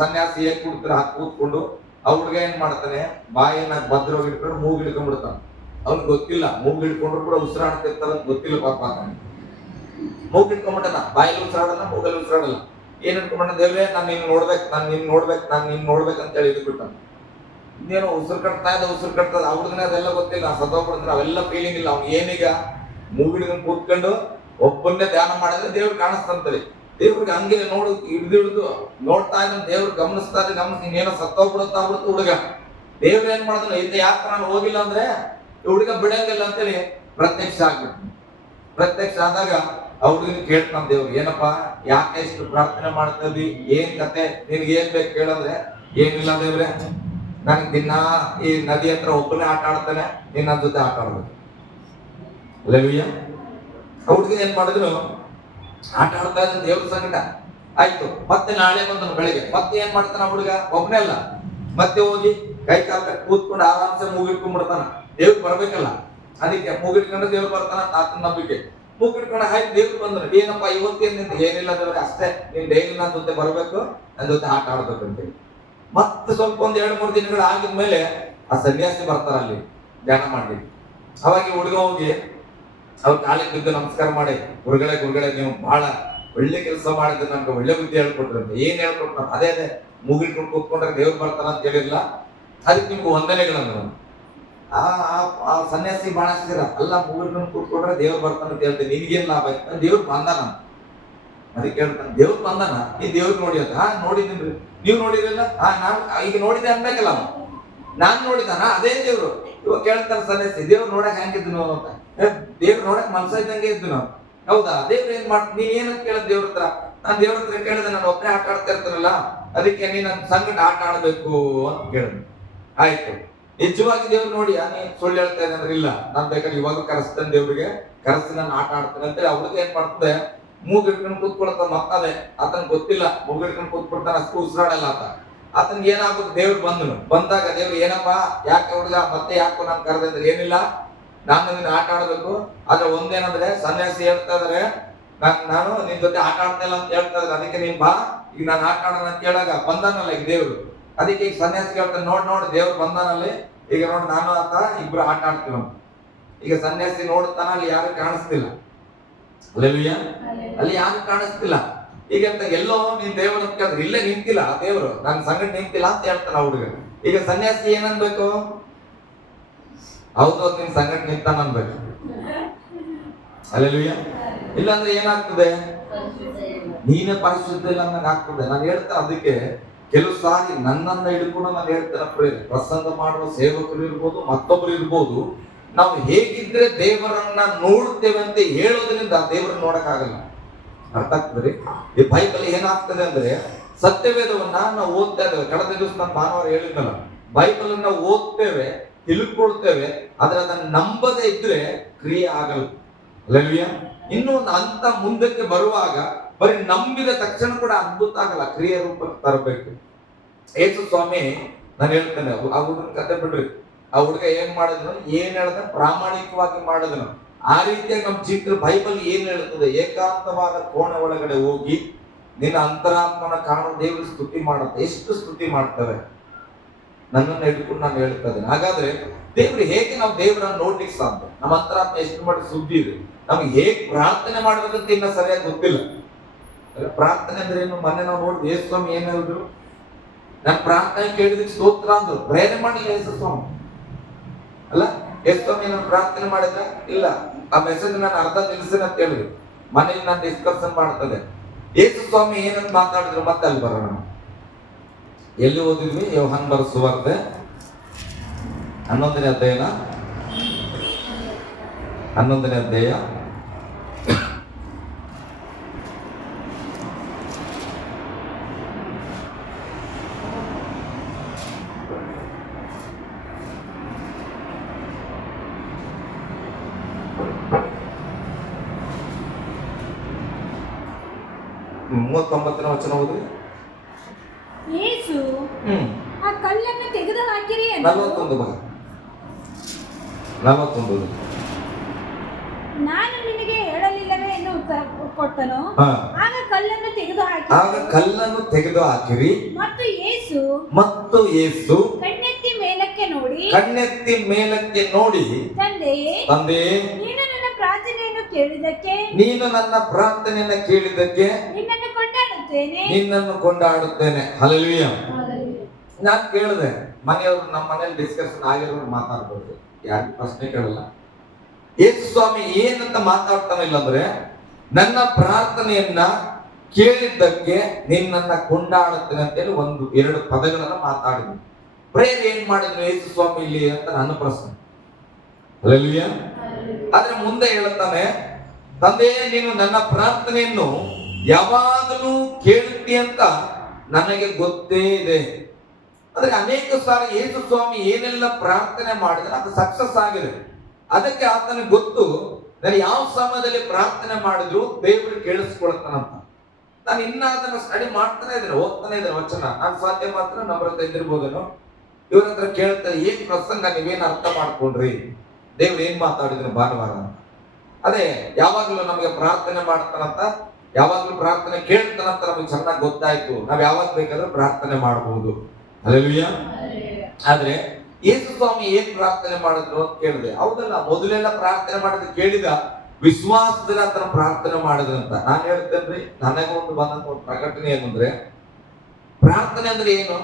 ಸನ್ಯಾಸಿ ಹೇಗ್ ಕೂಡ್ತಾರ ಹಾಕಿ ಕೂತ್ಕೊಂಡು, ಆ ಹುಡುಗ ಏನ್ ಮಾಡ್ತಾನೆ, ಬಾಯಿನ ಭದ್ರವಾಗಿ ಇಟ್ಕೊಂಡು ಮೂಗ್ ಹಿಡ್ಕೊಂಡ್ಬಿಡ್ತಾನೆ. ಅವ್ನಿಗೆ ಗೊತ್ತಿಲ್ಲ, ಮೂಗ್ ಹಿಡ್ಕೊಂಡ್ರು ಕೂಡ ಉಸಿರಾಡ್ತಿರ್ತಾರ ಗೊತ್ತಿಲ್ಲ ಪಾಪ. ಮೂಗ್ ಹಿಡ್ಕೊಂಡ್ಬಿಟ್ಟನ, ಬಾಯಲ್ಲಿ ಉಸಿರಾಡಲ್ಲ, ಮೂಗಲ್ಲಿ ಉಸಿರಾಡಲ್ಲ. ಏನ್ ಹಿಡ್ಕೊಂಡ್ಬಿಟ್ಟ, ದೇವ್ರೇ ನಾನ್ ನಿನ್ ನೋಡ್ಬೇಕಂತ ಹೇಳಿ ಇದ್ಬಿಟ್ಟ. ಇನ್ನೇನು ಉಸಿರು ಕಟ್ತಾ ಇದ್ದ. ಆ ಹುಡುಗನ ಅದೆಲ್ಲ ಗೊತ್ತಿಲ್ಲ, ಸತ್ತೋಗ್ಬಿಡ್ತಾನೆ, ಅವೆಲ್ಲ ಫೀಲಿಂಗ್ ಇಲ್ಲ. ಅವ್ನು ಏನೀಗ ಮೂಗ್ ಹಿಡ್ಕೊಂಡು ಕೂತ್ಕೊಂಡು ಒಬ್ಬನ್ನೇ ಧ್ಯಾನ ಮಾಡಿದ್ರೆ ದೇವ್ರು ಕಾಣಿಸ್ತಂತರಿ. ದೇವ್ರಿಗೆ ಹಂಗೆ ಹಿಡಿದು ನೋಡ್ತಾ ಇದ್ದಾನೆ. ದೇವ್ರು ಗಮನಿಸ್ತಾ ಇನ್ನೇನೋ ಸತ್ತೋಗ್ಬಿಡುತ್ತಾ ಹುಡುಗ. ದೇವ್ರು ಏನ್ ಮಾಡಿದ್ರು, ಇದು ಯಾಕೆ ನಾನು ಹೋಗಿಲ್ಲ ಅಂದ್ರೆ ಹುಡುಗ ಬಿಡಂಗಿಲ್ಲ ಅಂತೇಳಿ ಪ್ರತ್ಯಕ್ಷ ಆಗ್ಬಿಟ್ಟು. ಪ್ರತ್ಯಕ್ಷ ಆದಾಗ ಆ ಹುಡುಗನ ಕೇಳ್ತಾನ ದೇವ್ರು, ಏನಪ್ಪಾ ಯಾಕೆ ಇಷ್ಟು ಪ್ರಾರ್ಥನೆ ಮಾಡ್ತದಿ, ಏನ್ ಕತೆ, ನಿನ್ಗೆ ಏನ್ ಬೇಕು ಕೇಳಂದ್ರೆ, ಏನಿಲ್ಲ ದೇವ್ರೆ, ನನಗ್ ದಿನ ಈ ನದಿ ಹತ್ರ ಒಬ್ಬನೇ ಆಟ ಆಡ್ತಾನೆ, ನೀನ್ ನನ್ನ ಜೊತೆ ಆಟ ಆಡ್ಬೇಕು. ಅಲ್ಲೇಲೂಯಾ. ಆ ಹುಡುಗ ಏನ್ ಮಾಡಿದ್ರು, ಆಟ ಆಡ್ತಾ ಇದ್ದ ದೇವ್ರ ಸಂಗಟ. ಆಯ್ತು, ಮತ್ತೆ ನಾಳೆ ಬಂದನು ಬೆಳಿಗ್ಗೆ. ಮತ್ತೆ ಏನ್ ಮಾಡ್ತಾನ ಹುಡುಗ, ಒಬ್ಬನೇ ಅಲ್ಲ, ಮತ್ತೆ ಹೋಗಿ ಕೈ ಕಾಲ ಕೂತ್ಕೊಂಡು ಆರಾಮ್ಸೆ ಮೂಗಿಟ್ಕೊಂಡ್ಬಿಡ್ತಾನ. ದೇವ್ರು ಬರ್ಬೇಕಲ್ಲ, ಅದಕ್ಕೆ ಮೂಗಿಟ್ಕೊಂಡು ದೇವ್ರು ಬರ್ತಾನ ಆತನ ನಂಬಿಕೆ. ಮೂಗಿಟ್ಕೊಂಡು ಆಯ್ತು, ದೇವ್ರು ಬಂದ್ರು, ಏನಪ್ಪಾ ಇವತ್ತೇನ್ ಏನಿಲ್ಲ ದೇವ್ರೆ, ಅಷ್ಟೇ ನೀನ್ ಡೈಲಿ ನನ್ನ ಜೊತೆ ಬರ್ಬೇಕು, ನನ್ನ ಜೊತೆ ಆಟ ಆಡ್ಬೇಕಂತೇಳಿ. ಮತ್ತೆ ಸ್ವಲ್ಪ ಒಂದ್ 2-3 ದಿನಗಳು ಆಗಿದ್ಮೇಲೆ ಆ ಸನ್ಯಾಸಿ ಬರ್ತಾರ ಅಲ್ಲಿ ಧ್ಯಾನ ಮಾಡಿ. ಅವಾಗ ಹುಡುಗ ಹೋಗಿ ಅವ್ರ ಕಾಲಿಗೆ ಬಿದ್ದು ನಮಸ್ಕಾರ ಮಾಡಿ, ಗುರುಗಳೇ ನೀವು ಬಹಳ ಒಳ್ಳೆ ಕೆಲಸ ಮಾಡಿದ್ರೆ, ನಮ್ಗೆ ಒಳ್ಳೆ ಬುದ್ಧಿ ಹೇಳ್ಕೊಟ್ರಿ ಅಂತ. ಏನ್ ಹೇಳ್ಕೊಟ್ರ, ಅದೇ ಮೂಗಿಟ್ಕೊಂಡು ಕೂತ್ಕೊಂಡ್ರೆ ದೇವ್ರು ಬರ್ತಾನ ಅಂತ ಹೇಳಿರ್ಲ, ಅದಕ್ಕೆ ನಿಮ್ಗೆ ವಂದನೆಗಳಂದ್ರು. ಆ ಸನ್ಯಾಸಿ ಬಹಳ ಆಶ್ಚರ್ಯ, ಅಲ್ಲ ಮೂಗಿಟ್ಕೊಂಡು ಕೂತ್ಕೊಂಡ್ರೆ ದೇವ್ರು ಬರ್ತಾನ ಅಂತ ಹೇಳ್ತೀನಿ, ನಿನ್ಗೇನ್ ಲಾಭ ಆಯ್ತು, ದೇವ್ರು ಬಂದಾನ. ಅದಕ್ಕೆ ಹೇಳ್ತಾನೆ, ದೇವ್ರು ಬಂದಾನ, ಈ ದೇವ್ರು ನೋಡಿ ಅಂತ. ನೋಡಿದ್ರಿ, ನೀವು ನೋಡಿರಲಿಲ್ಲ, ನಾನು ಈಗ ನೋಡಿದೆ ಅನ್ಬೇಕಲ್ಲ. ನಾನ್ ನೋಡಿದಾನ, ಅದೇ ದೇವ್ರು. ಇವಾಗ ಕೇಳ್ತಾರ ಸನ್ಯಾಸಿ, ದೇವ್ರು ನೋಡಕ್ ಹೆಂಗಿದ್ದು ನಾವು ಅಂತ. ದೇವ್ರು ನೋಡಕ್ ಮನ್ಸ ಇದ್ದಂಗೆ ಇದ್ದು ನಾವು. ಹೌದಾ, ದೇವ್ರು ಏನ್ ಮಾಡ್ತೀನಿ, ನೀ ಏನಂತ ಕೇಳದ್ ದೇವ್ರ ಹತ್ರ? ನಾನ್ ದೇವ್ರ ಹತ್ರ ಕೇಳಿದೆ, ನಾನು ಒಬ್ಬನೇ ಆಟ ಆಡ್ತಾ ಇರ್ತಾರಲ್ಲ, ಅದಕ್ಕೆ ನೀನ್ ನನ್ನ ಸಂಗಟ ಆಟ ಆಡ್ಬೇಕು ಅಂತ ಕೇಳಿದ್ನು. ಆಯ್ತು, ನಿಜವಾಗಿ ದೇವ್ರು ನೋಡಿ ನೀ ಸುಳ್ಳು ಹೇಳ್ತಾ ಇದ್ದೆ ಅಂದ್ರೆ, ಇಲ್ಲ ನಾನ್ ಬೇಕಾದ್ರೆ ಇವಾಗ ಕರೆಸ್ತೇನೆ, ದೇವ್ರಿಗೆ ಕರೆಸಿ ನಾನು ಆಟ ಆಡ್ತೇನೆ ಅಂತೇಳಿ. ಅವ್ರಿಗೆ ಏನ್ ಮಾಡ್ತದೆ, ಮೂಗ್ ಹಿಡ್ಕೊಂಡು ಕೂತ್ಕೊಳ್ತ ಮಕ್ಕಳೇ. ಆತನ್ ಗೊತ್ತಿಲ್ಲ, ಮೂಗ್ ಹಿಡ್ಕೊಂಡು ಕೂತ್ಕೊಳ್ತಾನ, ಅಷ್ಟು ಉಸಿರಾಡಲ್ಲ ಆತ. ಆತನ್ಗೆ ಏನಾಗುತ್ತೆ, ದೇವ್ರು ಬಂದಾಗ ದೇವ್ರು ಏನಪ್ಪಾ ಯಾಕೆ ಹುಡುಗ ಮತ್ತೆ ಯಾಕೋ ನಾನು ಕರೆದೆ ಅಂದ್ರೆ, ಏನಿಲ್ಲ ನಾನು ನಿನ್ನ ಆಟ ಆಡ್ಬೇಕು. ಆದ್ರೆ ಒಂದೇನಂದ್ರೆ ಸನ್ಯಾಸಿ ಹೇಳ್ತಾ ಇದಾರೆ, ನಾನು ನಿನ್ ಜೊತೆ ಆಟ ಆಡ್ತಾ ಇಲ್ಲ ಅಂತ ಹೇಳ್ತಾ ಇದಾರೆ, ಅದಕ್ಕೆ ನೀನ್ ಬಾ, ಈಗ ನಾನು ಆಟ ಆಡೋಣ ಅಂತ ಕೇಳಾಗ ಬಂದಾನಲ್ಲ ಈಗ ದೇವ್ರು. ಅದಕ್ಕೆ ಈಗ ಸನ್ಯಾಸಿ ಹೇಳ್ತಾನೆ, ನೋಡ್ ದೇವ್ರು ಬಂದಾನಲ್ಲಿ, ಈಗ ನೋಡಿ ನಾನು ಆತ ಇಬ್ರು ಆಟ ಆಡ್ತೀವ. ಈಗ ಸನ್ಯಾಸಿ ನೋಡ್ತಾನ, ಅಲ್ಲಿ ಯಾರು ಕಾಣಿಸ್ತಿಲ್ಲ. ಅಲ್ಲೇಲೂಯಾ, ಅಲ್ಲಿ ಯಾರು ಕಾಣಿಸ್ತಿಲ್ಲ. ಈಗ ಎಲ್ಲೋ ನೀನ್ ದೇವ್ರ ಅಂತ ಕೇಳಿದ್ರೆ, ಇಲ್ಲೇ ನಿಂತಿಲ್ಲ ದೇವ್ರು, ನನ್ ಸಂಗಟ ನಿಂತಿಲ್ಲ ಅಂತ ಹೇಳ್ತಾನ ಹುಡುಗ. ಈಗ ಸನ್ಯಾಸಿ ಏನನ್ಬೇಕು, ಹೌದು ನಿನ್ ಸಂಗಟ ನಿಂತಾನ ಅನ್ಬೇಕು. ಅಲ್ಲೇಲೂಯಾ. ಇಲ್ಲಾಂದ್ರೆ ಏನಾಗ್ತದೆ, ನೀನೇ ಪರಿಶುದ್ಧ ಇಲ್ಲ ಅನ್ನಂಗ ಆಗ್ತದೆ. ನಾನು ಹೇಳ್ತೇನೆ, ಅದಕ್ಕೆ ಕೆಲವು ಸಾರಿ ನನ್ನನ್ನ ಹಿಡ್ಕೊಂಡು ನಾನು ಹೇಳ್ತೇನೆ, ಪ್ರಸಂಗ ಮಾಡುವ ಸೇವಕರು ಇರ್ಬೋದು, ಮತ್ತೊಬ್ರು ಇರ್ಬೋದು, ನಾವು ಹೇಗಿದ್ರೆ ದೇವರನ್ನ ನೋಡ್ತೇವೆ ಅಂತ ಹೇಳೋದ್ರಿಂದ ದೇವರನ್ನ ನೋಡಕ್ ಆಗಲ್ಲ. ಅರ್ಥ ಆಗ್ತದೆ? ಈ ಬೈಬಲ್ ಏನಾಗ್ತದೆ ಅಂದ್ರೆ, ಸತ್ಯವೇದವನ್ನ ನಾವು ಓದ್ತಾ ಇದ್ದೇವೆ. ಕಳೆದ ದಿವಸ ನಾನು ಭಾನುವಾರ ಹೇಳಿದ್ನಲ್ಲ, ಬೈಬಲ್ ಅನ್ನ ಓದ್ತೇವೆ, ತಿಳ್ಕೊಳ್ತೇವೆ, ಆದ್ರೆ ಅದನ್ನ ನಂಬದೇ ಇದ್ರೆ ಕ್ರಿಯೆ ಆಗಲ್ಲ. ಅಲ್ಲೇಲೂಯಾ. ಇನ್ನು ಒಂದು ಹಂತ ಮುಂದಕ್ಕೆ ಬರುವಾಗ ಬರೀ ನಂಬಿದ ತಕ್ಷಣ ಕೂಡ ಅದ್ಭುತ ಆಗಲ್ಲ, ಕ್ರಿಯೆ ರೂಪಕ್ಕೆ ತರಬೇಕು. ಯೇಸು ಸ್ವಾಮಿ, ನಾನು ಹೇಳ್ತೇನೆ, ಆ ಹುಡುಗನ ಕತೆ ಬಿಡ್ರಿ. ಆ ಹುಡುಗ ಏನ್ ಮಾಡಿದ್ನು, ಏನ್ ಹೇಳ್ದ, ಪ್ರಾಮಾಣಿಕವಾಗಿ ಮಾಡಿದನು. ಆ ರೀತಿಯಾಗಿ ನಮ್ಮ ಜೀವಿತ ಬೈಬಲ್ ಏನ್ ಹೇಳ್ತದೆ, ಏಕಾಂತವಾದ ಕೋಣೆ ಒಳಗಡೆ ಹೋಗಿ ನಿನ್ನ ಅಂತರಾತ್ಮನ ಕಾಣೋ ದೇವ್ರ ಸ್ತುತಿ ಮಾಡುತ್ತೆ. ಎಷ್ಟು ಸ್ತುತಿ ಮಾಡ್ತವೆ, ನನ್ನನ್ನು ಹಿಡ್ಕೊಂಡು ನಾನು ಹೇಳ್ತಾ ಇದ್ದೇನೆ. ಹಾಗಾದ್ರೆ ದೇವ್ರು ಹೇಗೆ ನಾವು ದೇವರನ್ನು ನೋಡ್ಲಿಕ್ಕೆ ಸಾಧ್ಯ? ನಮ್ಮ ಅಂತರಾತ್ಮ ಎಷ್ಟು ಮಾಡಿ ಸುದ್ದಿ ಇದೆ, ನಮ್ಗೆ ಹೇಗೆ ಪ್ರಾರ್ಥನೆ ಮಾಡ್ಬೇಕಂತ ಇನ್ನ ಸರಿಯಾಗಿ ಗೊತ್ತಿಲ್ಲ. ಪ್ರಾರ್ಥನೆ ಅಂದ್ರೆ ಏನು? ಮೊನ್ನೆ ನಾವು ನೋಡಿದ್ವಿ, ಯೇಸು ಸ್ವಾಮಿ ಏನ್ ಹೇಳಿದ್ರು, ನನ್ನ ಪ್ರಾರ್ಥನೆ ಕೇಳಿದಕ್ಕೆ ಸ್ತೋತ್ರ ಅಂದ್ರು. ಪ್ರೇರಣೆ ಮಾಡಿಲ್ಲ ಯೇಸು ಸ್ವಾಮಿ ಅಲ್ಲ. ಯೇಸು ಸ್ವಾಮಿ ನಾನು ಪ್ರಾರ್ಥನೆ ಮಾಡಿದ್ರ ಇಲ್ಲ, ಆ ಮೆಸೇಜ್ ನಾನು ಅರ್ಧ ನಿಲ್ಸಿನ ಅಂತ ಹೇಳಿದ್ರು. ಮನೇಲಿ ನಾನು ಡಿಸ್ಕಷನ್ ಮಾಡ್ತದೆ. ಯೇಸು ಸ್ವಾಮಿ ಏನಂತ ಮಾತಾಡಿದ್ರು, ಮತ್ತೆ ಅಲ್ಲಿ ಬರೋಣ. ಎಲ್ಲಿ ಓದಿದ್ವಿ? ಯೋಹಾನ್ ಬರೆದ ಸುವಾರ್ತೆ 11ನೇ ಅಧ್ಯಾಯ. 39ನೇ ವಚನ ಓದಿ. ಯೇಸು ಆ ಕಲ್ಲನ್ನು ತೆಗೆದು ಹಾಕಿರಿ. 41 ಬರ 41. ನಾನು ನಿನಗೆ ಹೇಳಲಿಲ್ಲವೇ ಎಂದು ಉತ್ತರ ಕೊಟ್ಟನು. ಆಗ ಕಲ್ಲನ್ನು ತೆಗೆದು ಹಾಕಿರಿ. ಮತ್ತು ಯೇಸು ಕಣ್ಣೆತ್ತಿ ಮೇಲಕ್ಕೆ ನೋಡಿ ತಂದೆಯೇ, ನೀನು ನನ್ನ ಪ್ರಾರ್ಥನೆಯನ್ನು ಕೇಳಿದ್ದಕ್ಕೆ ನಿನ್ನನ್ನು ಕೊಂಡಾಡುತ್ತೇನೆ. ಹಲ್ಲೆಲೂಯಾ. ನಾನು ಕೇಳಿದೆ, ಮನೆಯವರು ನಮ್ಮ ಮನೇಲಿ ಡಿಸ್ಕಷನ್ ಆಗಿರೋರು ಮಾತಾಡ್ಬೋದು, ಯಾರು ಪ್ರಶ್ನೆ ಕೇಳಲ್ಲ. ಯೇಸು ಸ್ವಾಮಿ ಏನಂತ ಮಾತಾಡ್ತಾನಿಲ್ಲ ಅಂದ್ರೆ, ನನ್ನ ಪ್ರಾರ್ಥನೆಯನ್ನ ಕೇಳಿದ್ದಕ್ಕೆ ನಿನ್ನನ್ನ ಕೊಂಡಾಡುತ್ತೇನೆ ಅಂತೇಳಿ 1-2 ಪದಗಳನ್ನ ಮಾತಾಡಿದ್ವಿ. ಪ್ರೇಯರ್ ಏನ್ ಮಾಡಿದ್ರು ಯೇಸು ಸ್ವಾಮಿ ಇಲ್ಲಿ ಅಂತ ನನ್ನ ಪ್ರಶ್ನೆ. ಹಲ್ಲೆಲೂಯಾ. ಆದ್ರೆ ಮುಂದೆ ಹೇಳುತ್ತಾನೆ, ತಂದೆ ನೀನು ನನ್ನ ಪ್ರಾರ್ಥನೆಯನ್ನು ಯಾವಾಗಲೂ ಕೇಳುತ್ತಿ ಅಂತ ನನಗೆ ಗೊತ್ತೇ ಇದೆ. ಅಂದ್ರೆ ಅನೇಕ ಸಾರಿ ಯೇಸು ಸ್ವಾಮಿ ಏನೆಲ್ಲ ಪ್ರಾರ್ಥನೆ ಮಾಡಿದ್ರೆ ಅದು ಸಕ್ಸಸ್ ಆಗಿದೆ. ಅದಕ್ಕೆ ಆತನಿಗೆ ಗೊತ್ತು, ನಾನು ಯಾವ ಸಮಯದಲ್ಲಿ ಪ್ರಾರ್ಥನೆ ಮಾಡಿದ್ರು ದೇವರು ಕೇಳಿಸ್ಕೊಳ್ತಾನಂತ. ನಾನು ಇನ್ನ ಅದನ್ನ ಸ್ಟಡಿ ಮಾಡ್ತಾನೆ ಇದ್ದೇನೆ, ಓದ್ತಾನೆ ಇದ್ದೇನೆ ವಚನ. ನಾನು ಸಾಧ್ಯ ಮಾತ್ರ ನಮ್ರತ ಇದ್ದಿರ್ಬೋದೇನೋ. ಇವ್ರ ಹತ್ರ ಕೇಳ್ತಾರೆ, ಏನ್ ಪ್ರಸಂಗ ನೀವೇನ್ ಅರ್ಥ ಮಾಡ್ಕೊಂಡ್ರಿ, ದೇವ್ರು ಏನ್ ಮಾತಾಡಿದ್ರು ಭಾನುವಾರ ಅಂತ. ಅದೇ ಯಾವಾಗ್ಲೂ ನಮಗೆ ಪ್ರಾರ್ಥನೆ ಮಾಡ್ತಾನಂತ, ಯಾವಾಗ್ಲೂ ಪ್ರಾರ್ಥನೆ ಕೇಳ್ತಾನಂತ ನಮಗೆ ಚೆನ್ನಾಗಿ ಗೊತ್ತಾಯ್ತು. ನಾವ್ ಯಾವಾಗ ಬೇಕಾದ್ರೂ ಪ್ರಾರ್ಥನೆ ಮಾಡಬಹುದು. ಹಲ್ಲೆಲೂಯಾ. ಆದ್ರೆ ಯೇಸು ಸ್ವಾಮಿ ಏನ್ ಪ್ರಾರ್ಥನೆ ಮಾಡಿದ್ರು ಅಂತ ಕೇಳಿದೆ. ಹೌದಲ್ಲ, ಮೊದಲೆಲ್ಲ ಪ್ರಾರ್ಥನೆ ಮಾಡಿದ್ರೆ ಕೇಳಿದ ವಿಶ್ವಾಸದಲ್ಲಿ ಆತನ ಪ್ರಾರ್ಥನೆ ಮಾಡಿದ್ರಂತ. ನಾನು ಹೇಳ್ತೇನ್ರಿ, ನನಗೆ ಬಂದಂತ ಒಂದು ಪ್ರಕಟಣೆ ಏನು ಅಂದ್ರೆ, ಪ್ರಾರ್ಥನೆ ಅಂದ್ರೆ ಏನು?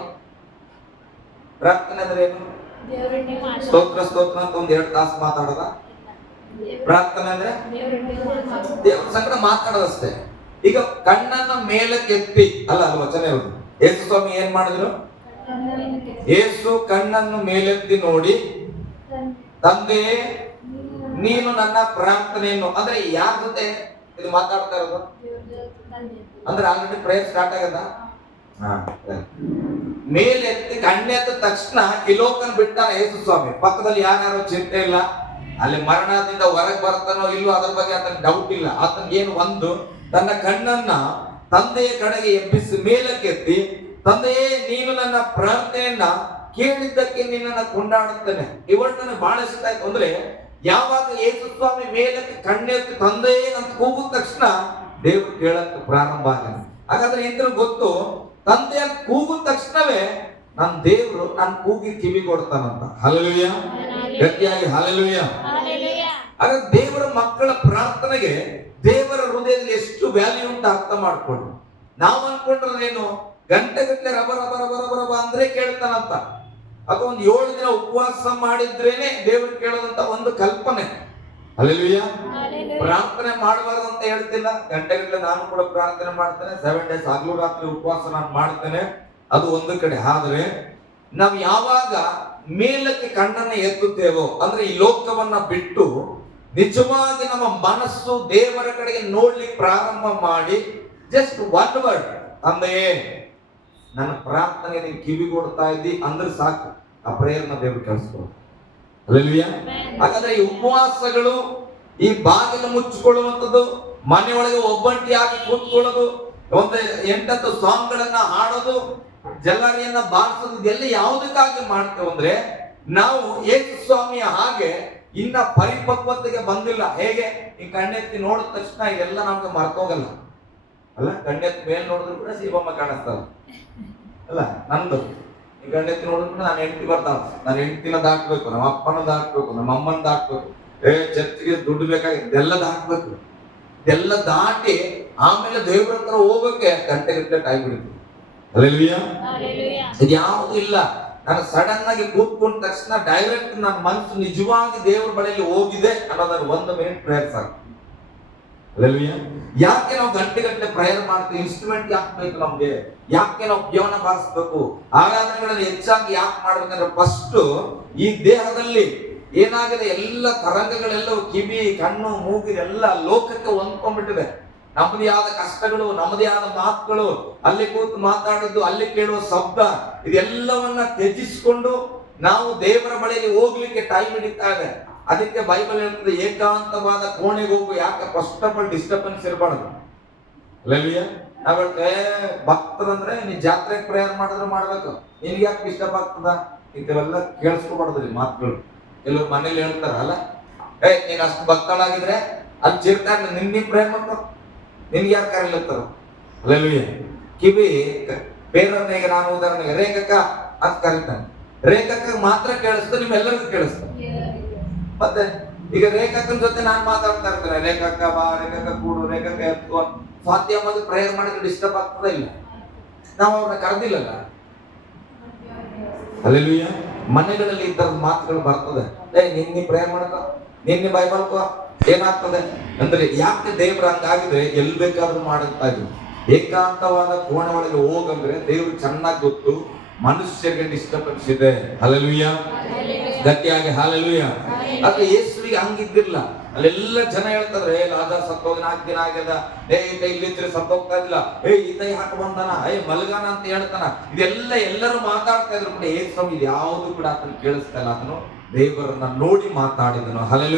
ಪ್ರಾರ್ಥನೆ ಅಂದ್ರೆ ಏನು? ಸ್ತೋತ್ರ ಅಂತ 1-2 ತಾಸು ಮಾತಾಡೋದ? ಪ್ರಾರ್ಥನೆ ಅಂದ್ರೆ ದೇವರ ಸಂಗಡ ಮಾತಾಡೋದಷ್ಟೇ. ಈಗ ಕಣ್ಣನ್ನ ಮೇಲಕ್ಕೆತ್ತಿ ಅಲ್ಲ ವಚನ ಇರೋದು. ಯೇಸು ಸ್ವಾಮಿ ಏನ್ ಮಾಡಿದ್ರು? ಯೇಸು ಕಣ್ಣನ್ನು ಮೇಲೆತ್ತಿ ನೋಡಿ, ತಂದೆ ನೀನು ನನ್ನ ಪ್ರಾರ್ಥನೆಯನ್ನು, ಅಂದ್ರೆ ಯಾರ ಜೊತೆ ಇದು ಮಾತಾಡ್ತಾ ಇರೋದು? ಅಂದ್ರೆ ಆಲ್ರೆಡಿ ಪ್ರೇಯರ್ ಸ್ಟಾರ್ಟ್ ಆಗದ. ಮೇಲೆತ್ತಿ ಕಣ್ಣೆತ್ತ ತಕ್ಷಣ ಇಲೋಕನ್ ಬಿಟ್ಟಾನ ಯೇಸು ಸ್ವಾಮಿ. ಪಕ್ಕದಲ್ಲಿ ಯಾರು ಚಿಂತೆ ಇಲ್ಲ, ಅಲ್ಲಿ ಮರಣದಿಂದ ಹೊರಗೆ ಬರ್ತಾನೋ ಇಲ್ಲೋ ಅದ್ರ ಬಗ್ಗೆ ಆತನ ಡೌಟ್ ಇಲ್ಲ. ಆತನಿಗೆ ಏನು ಒಂದು, ತನ್ನ ಕಣ್ಣನ್ನ ತಂದೆಯ ಕಡೆಗೆ ಎಬ್ಬಿಸಿ ಮೇಲಕ್ಕೆತ್ತಿ, ತಂದೆಯೇ ನೀನು ನನ್ನ ಪ್ರಾರ್ಥನೆಯನ್ನ ಕೇಳಿದ್ದಕ್ಕೆ ನಿನ್ನನ್ನ ಕೊಂಡಾಡುತ್ತೇನೆ. ಇವತ್ತು ನನಗೆ ಬಹಳ ಇಷ್ಟ ಆಯ್ತು. ಅಂದ್ರೆ ಯಾವಾಗ ಯೇಸು ಸ್ವಾಮಿ ಮೇಲಕ್ಕೆ ಕಣ್ಣೆತ್ತಿ ತಂದೆಯೇ ಅಂತ ಕೂಗಿದ ತಕ್ಷಣ ದೇವರು ಕೇಳಕ್ಕೆ ಪ್ರಾರಂಭ ಆಗ. ಹಾಗಾದ್ರೆ ಇಂದ್ರ ಗೊತ್ತು, ತಂದೆಯ ಕೂಗಿದ ತಕ್ಷಣವೇ ನನ್ನ ದೇವರು ನನ್ನ ಕೂಗಿ ಕಿವಿ ಕೊಡ್ತಾನಂತ. ಹಲ್ಲೆಲೂಯಾ. ಗಟ್ಟಿಯಾಗಿ ಹಲ್ಲೆಲೂಯಾ. ಹಾಗಾದ್ರೆ ದೇವರ ಮಕ್ಕಳ ಪ್ರಾರ್ಥನೆಗೆ ದೇವರ ಹೃದಯದಲ್ಲಿ ಎಷ್ಟು ವ್ಯಾಲ್ಯೂ ಅಂತ ಅರ್ಥ ಮಾಡ್ಕೊಂಡು, ನಾವು ಅನ್ಕೊಂಡ್ರೇನು ಗಂಟೆಗಟ್ಟಲೆ ರಬ ಅಂದ್ರೆ ಕೇಳ್ತಾನಂತ, ಅಥವಾ ಒಂದು 7 ದಿನ ಉಪವಾಸ ಮಾಡಿದ್ರೇನೆ ದೇವರು ಕೇಳೋದಂತ ಒಂದು ಕಲ್ಪನೆ. ಹಲ್ಲೆಲೂಯಾ. ಪ್ರಾರ್ಥನೆ ಮಾಡಬಾರ್ದು ಅಂತ ಹೇಳ್ತಿಲ್ಲ. ಗಂಟೆಗಟ್ಟಲೆ ನಾನು ಕೂಡ ಪ್ರಾರ್ಥನೆ ಮಾಡ್ತೇನೆ, 7 ಡೇಸ್ ಹಗಲು ರಾತ್ರಿ ಉಪವಾಸ ನಾನು ಮಾಡ್ತೇನೆ, ಅದು ಒಂದು ಕಡೆ. ಆದ್ರೆ ನಾವು ಯಾವಾಗ ಮೇಲಕ್ಕೆ ಕಣ್ಣನ್ನು ಎತ್ತುತ್ತೇವೋ, ಅಂದ್ರೆ ಈ ಲೋಕವನ್ನ ಬಿಟ್ಟು ನಿಜವಾಗಿ ನಮ್ಮ ಮನಸ್ಸು ದೇವರ ಕಡೆಗೆ ನೋಡ್ಲಿಕ್ಕೆ ಪ್ರಾರಂಭ ಮಾಡಿ, ಜಸ್ಟ್ 1 ವರ್ಡ್, ತಂದೆಯೇ ನನ್ನ ಪ್ರಾರ್ಥನೆ ನೀವು ಕಿವಿ ಕೊಡ್ತಾ ಇದ್ದಿ ಅಂದ್ರೆ ಸಾಕು, ಆ ಪ್ರೇಯರ್ನ ದೇವರು ಕೇಳಿಸ್ಕೊಳ್ಳೋದು. ಹಲ್ಲೆಲೂಯಾ. ಹಾಗಾದ್ರೆ ಈ ಉಪವಾಸಗಳು, ಈ ಬಾಗಿಲು ಮುಚ್ಚಿಕೊಳ್ಳುವಂಥದ್ದು, ಮನೆಯೊಳಗೆ ಒಬ್ಬಂಟಿಯಾಗಿ ಕೂತ್ಕೊಳ್ಳೋದು, ಒಂದು 8 ಸಾಂಗ್ಗಳನ್ನ ಹಾಡೋದು, ಜಲ್ಲರಿಯನ್ನ ಬಾರಿಸೋದು, ಇದೆಲ್ಲ ಯಾವುದಕ್ಕಾಗಿ ಮಾಡ್ತೇವೆ ಅಂದ್ರೆ, ನಾವು ಯೇಸು ಸ್ವಾಮಿಯ ಹಾಗೆ ಇನ್ನ ಪರಿಪಕ್ವತೆಗೆ ಬಂದಿಲ್ಲ. ಹೇಗೆ ಈ ಕಣ್ಣೆತ್ತಿ ನೋಡಿದ ತಕ್ಷಣ ಇದೆಲ್ಲ ನಮ್ಗೆ ಮರ್ತೋಗಲ್ಲ ಅಲ್ಲ. ಕಣ್ಣೆತ್ತಿ ಮೇಲೆ ನೋಡಿದ್ರು ಕೂಡ ಶಿವಮ್ಮ ಕಾಣಿಸ್ತಾರ ಅಲ್ಲ. ನಂದು ಈ ಕಣ್ಣೆತ್ತಿ ನೋಡಿದ್ರು ನಾನು ಹೆಂಡತಿ ಬರ್ತಾವ, ನಾನು ಹೆಂಡತಿನ ದಾಟ್ಬೇಕು, ನಮ್ಮ ಅಪ್ಪನ ದಾಟ್ಬೇಕು, ನಮ್ಮ ಅಮ್ಮನ ದಾಟ್ಬೇಕು, ಚರ್ಚಿಗೆ ದುಡ್ಡು ಬೇಕಾಗಿ ಇದೆಲ್ಲ ದಾಟ್ಬೇಕು. ಇದೆಲ್ಲ ದಾಟಿ ಆಮೇಲೆ ದೇವ್ರ ಹತ್ರ ಹೋಗಕ್ಕೆ ಗಂಟೆಗಟ್ಟಲೆ ಟೈಮ್ ಹಿಡಿತು. ಹಲ್ಲೆಲೂಯಾ. ಇದು ಯಾವುದು ಇಲ್ಲ. ನಾನು ಸಡನ್ ಆಗಿ ಕೂತ್ಕೊಂಡ ತಕ್ಷಣ ಡೈರೆಕ್ಟ್ ನನ್ನ ಮನಸ್ಸು ನಿಜವಾಗಿ ದೇವರ ಬಳಿಯಲ್ಲಿ ಹೋಗಿದೆ ಅನ್ನೋದನ್ನ 1 ಮಿನಿಟ್ ಪ್ರೇಯರ್ ಸಾಕು. ಹಲ್ಲೆಲೂಯಾ. ಯಾಕೆ ನಾವು ಗಂಟೆಗಟ್ಟಲೆ ಪ್ರೇಯರ್ ಮಾಡ್ತೀವಿ? ಇನ್ಸ್ಟ್ರೂಮೆಂಟ್ ಯಾಕೆ ಬೇಕು ನಮ್ಗೆ? ಯಾಕೆ ನಾವು ಜೀವನ ಬಾರಿಸ್ಬೇಕು? ಆರಾಧನೆಗಳನ್ನು ಹೆಚ್ಚಾಗಿ ಯಾಕೆ ಮಾಡ್ಬೇಕಂದ್ರೆ, ಫಸ್ಟ್ ಈ ದೇಹದಲ್ಲಿ ಏನಾಗಿದೆ, ಎಲ್ಲ ತರಂಗಗಳೆಲ್ಲವೂ ಕಿವಿ, ಕಣ್ಣು, ಮೂಗು ಎಲ್ಲ ಲೋಕಕ್ಕೆ ಹೊಂದ್ಕೊಂಡ್ಬಿಟ್ಟಿದೆ. ನಮ್ಮದೇ ಆದ ಕಷ್ಟಗಳು, ನಮ್ಮದೇ ಆದ ಮಾತುಗಳು, ಅಲ್ಲಿ ಕೂತು ಮಾತಾಡೋದು, ಅಲ್ಲಿ ಕೇಳುವ ಶಬ್ದ, ಇದೆಲ್ಲವನ್ನ ತ್ಯಜಿಸಿಕೊಂಡು ನಾವು ದೇವರ ಬಳಿಯಲ್ಲಿ ಹೋಗ್ಲಿಕ್ಕೆ ಟೈಮ್ ಹಿಡಿತಾ ಇದೆ. ಅದಕ್ಕೆ ಬೈಬಲ್ ಹೇಳ್ತದೆ, ಏಕಾಂತವಾದ ಕೋಣೆಗೆ ಹೋಗು. ಯಾಕೆ? ಫಸ್ಟ್ ಆಫ್ ಆಲ್ ಡಿಸ್ಟರ್ಬೆನ್ಸ್ ಇರಬಾರ್ದು. ಹಲ್ಲೆಲೂಯಾ. ನಾವ್ ಹೇಳ್ತೇವೆ ಭಕ್ತರಂದ್ರೆ ನೀ ಜಾತ್ರೆಗೆ ಪ್ರೇಯರ್ ಮಾಡಿದ್ರೆ ಮಾಡ್ಬೇಕು, ನಿನ್ಗೆ ಯಾಕೆ ಡಿಸ್ಟರ್ಬ್ ಆಗ್ತದ ಇಂಥವೆಲ್ಲ ಕೇಳಿಸ್ಕೊಬಾರ್ದ್ರಿ ಮಾತುಗಳು. ಎಲ್ಲರೂ ಮನೇಲಿ ಹೇಳ್ತಾರಲ್ಲ, ನೀನ್ ಅಷ್ಟು ಭಕ್ತಳಾಗಿದ್ರೆ ಅಲ್ಲಿ ಚಿರ್ತಾರ ನಿನ್ ಪ್ರೇಯರ್ ಮಾಡ್ಕೊ, ನಿನ್ಗೆ ಯಾರು ಕರೀಲತ್ತಾರ. ಅಲ್ಲೆಲ್ಲೂಯ್ಯ. ಕಿವಿ ಬೇರೆಯವ್ರನಿಗೆ ನಾನು ಉದಾಹರಣೆಗೆ ರೇಖಕ್ಕ ಅಂತ ಕರೀತಾನೆ, ರೇಖಕ್ಕ ಮಾತ್ರ ಕೇಳಿಸ್ತು, ನಿಮ್ಮೆಲ್ಲರಿಗೂ ಕೇಳಿಸ್ತು. ಮತ್ತೆ ಈಗ ರೇಖಕ್ಕನ ಜೊತೆ ನಾನು ಮಾತಾಡ್ತಾ ಇರ್ತೇನೆ, ರೇಖಕ್ಕ ಬಾ, ರೇಖಕ್ಕ ಕೂಡು, ರೇಖಕ್ಕ ಎತ್ತು, ಫಾತಿಯಾ ಮತ್ತೆ ಪ್ರೇಯರ್ ಮಾಡಿದ್ರೆ ಡಿಸ್ಟರ್ಬ್ ಆಗ್ತದ ಇಲ್ಲ? ನಾವು ಅವ್ರನ್ನ ಕರೆದಿಲ್ಲಲ್ಲ. ಅಲ್ಲೆಲ್ಲೂಯ್ಯ. ಮನೆಗಳಲ್ಲಿ ಈ ತರದ ಮಾತುಗಳು ಬರ್ತದೆ. ನಿನ್ನೆ ಪ್ರೇಯರ್ ಮಾಡ್ಕೋ, ನಿನ್ನೆ ಬೈಬಲ್ಕೋ, ಏನಾಗ್ತದೆ ಅಂದ್ರೆ ಯಾಕೆ ದೇವ್ರ ಹಂಗಾಗಿದ್ರೆ ಎಲ್ ಬೇಕಾದ್ರೂ ಮಾಡುತ್ತಾ ಇದ್ರು. ಏಕಾಂತವಾದ ಕೋಣ ಒಳಗೆ ಹೋಗಂದ್ರೆ ದೇವ್ರು ಚೆನ್ನಾಗಿ ಗೊತ್ತು ಮನುಷ್ಯರಿಗೆ ಡಿಸ್ಟರ್ಬೆನ್ಸ್ ಇದೆ. ಹಲ್ಲೆಲೂಯಾ. ಗಟ್ಟಿಯಾಗಿ ಹಲ್ಲೆಲೂಯಾ. ಆದ್ರೆ ಯೇಸುವಿಗೆ ಹಂಗಿದ್ದಿರ್ಲ. ಅಲ್ಲೆಲ್ಲ ಜನ ಹೇಳ್ತಾರೆ, ಲಾಜರ್ ಸತ್ತೋಗ 4 ದಿನ ಆಗ್ಯದ, ಈತ ಇಲ್ಲಿದ್ರೆ ಸತ್ತೋಗ್ತಾ ಇದ್ದಿಲ್ಲ, ಈತ ಯಾಕೆ ಬಂದನ, ಮಲ್ಗಾನ ಅಂತ ಹೇಳ್ತಾನ. ಇದೆಲ್ಲ ಎಲ್ಲರೂ ಮಾತಾಡ್ತಾ ಇದ್ರು ಕೂಡ ಯೇಸು ಇದು ಯಾವುದು ಕೂಡ ಆತನ ಕೇಳಿಸ್ತಾ ಇಲ್ಲ. ಆತನು ದೇವರನ್ನ ನೋಡಿ ಮಾತಾಡಿದನು. ಹಲ್ಲೆಲೂಯಾ.